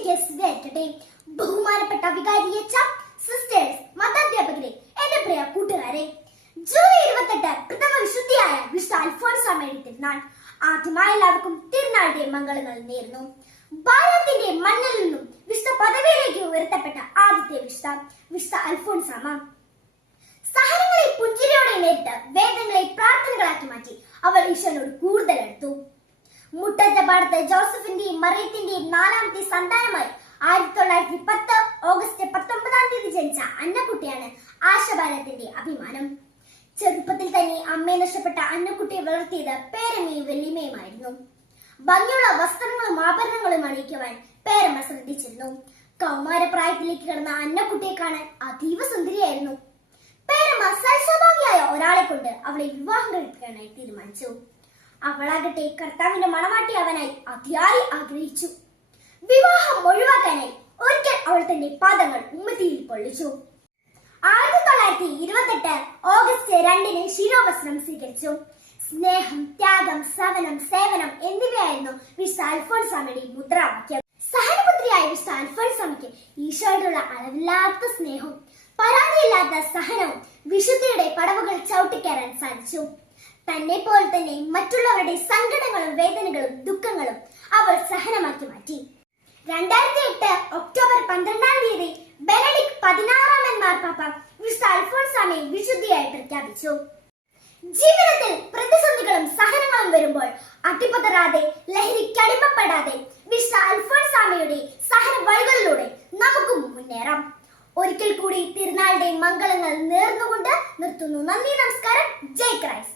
സ്തുതിയായിരിക്കട്ടെ ബഹുമാനപ്പെട്ട വികാരിയച്ച സിസ്റ്റേഴ്സ് മതാധ്യാപകരെ എന്റെ പ്രിയ കൂട്ടുകാരെ. ജൂലൈ ഇരുപത്തെട്ട് പ്രഥമ വിശുദ്ധിയായ വിശുദ്ധ അൽഫോൺസാമയുടെ തിരുനാൾ. ആദ്യമായി എല്ലാവർക്കും തിരുനാളിന്റെ മംഗളങ്ങൾ നേരുന്നു. ഭാരതത്തിന്റെ മണ്ണിൽ നിന്നും വിശുദ്ധ പദവിയിലേക്ക് ഉയർത്തപ്പെട്ട ആദ്യത്തെ വിശുദ്ധ വിശുദ്ധ അൽഫോൺസാമ സഹനങ്ങളെ പുഞ്ചിരിയോടെ നേരിട്ട് വേദങ്ങളെ പ്രാർത്ഥനകളാക്കി മാറ്റി അവൾ ഈശ്വരനോട് കൂടുതൽ അടുത്തു. മുട്ടത്തെ ജോസഫിന്റെയും മറിയത്തിന്റെയും നാലാമത്തെ സന്താനമായി ആയിരത്തി തൊള്ളായിരത്തി പത്ത് ഓഗസ്റ്റ് പത്തൊമ്പതാം തീയതി ജനിച്ച അന്നക്കുട്ടിയാണ് ആശാഭാരതത്തിന്റെ അഭിമാനം. ചെറുപ്പത്തിൽ തന്നെ അമ്മയെ നഷ്ടപ്പെട്ട അന്നക്കുട്ടിയെ വളർത്തിയത് പേരമ്മയും വെല്ലിമയുമായിരുന്നു ഭംഗിയുള്ള വസ്ത്രങ്ങളും ആഭരണങ്ങളും അണിയിക്കുവാൻ പേരമ്മ ശ്രദ്ധിച്ചിരുന്നു. കൗമാരപ്രായത്തിലേക്ക് കിടന്ന അന്നക്കുട്ടിയെ കാണാൻ അതീവ സുന്ദരിയായിരുന്നു. പേരമ്മ സൽസ്വഭാവിയായ ഒരാളെ കൊണ്ട് അവളെ വിവാഹം കഴിപ്പിക്കാനായി തീരുമാനിച്ചു. അവളാകട്ടെ കർത്താവിന്റെ അവനായി അതിയായി ആഗ്രഹിച്ചു. വിവാഹം ഒഴിവാക്കാനായി ഒരിക്കൽ അവൾ തന്റെ പാദങ്ങൾ ഉമ്മത്തിയിൽ പൊള്ളിച്ചു. ആയിരത്തി തൊള്ളായിരത്തി ഇരുപത്തെട്ട് ഓഗസ്റ്റ് രണ്ടിന് ശിരോവസ്ത്രം സ്വീകരിച്ചു. സ്നേഹം ത്യാഗം സവനം സേവനം എന്നിവയായിരുന്നു വിശുദ്ധ അൽഫോൺസാമയുടെ മുദ്രാവാക്യം. സഹനപുത്രിയായ വിശുദ്ധ അൽഫോൺസാമയ്ക്ക് ഈശോയോടുള്ള അളവില്ലാത്ത സ്നേഹവും പരാതിയില്ലാത്ത സഹനവും വിശുദ്ധിയുടെ പടവുകൾ ചവിട്ടിക്കയറാൻ സാധിച്ചു. തന്നെ പോലെ തന്നെ മറ്റുള്ളവരുടെ സങ്കടങ്ങളും വേദനകളും ദുഃഖങ്ങളും അവൾ സഹനമാക്കി മാറ്റി. രണ്ടായിരത്തി എട്ട് ഒക്ടോബർ പന്ത്രണ്ടാം തീയതി ബെനഡിക് പതിനാറാമൻ മാർപ്പാപ്പ വിശുദ്ധ അൽഫോൺസാമയെ വിശുദ്ധിയായി പ്രഖ്യാപിച്ചു. ജീവിതത്തിൽ പ്രതിസന്ധികളും സഹനങ്ങളും വരുമ്പോൾ അട്ടിപ്പതറാതെ ലഹരിക്കടിമപ്പെടാതെ വിശുദ്ധ അൽഫോൺസാമയുടെ സഹന വഴികളിലൂടെ നമുക്ക് മുന്നേറാം. ഒരിക്കൽ കൂടി തിരുനാളിന്റെ മംഗളങ്ങൾ നേർന്നുകൊണ്ട് നിർത്തുന്നു. നന്ദി നമസ്കാരം. ജയ് ക്രൈസ്റ്റ്.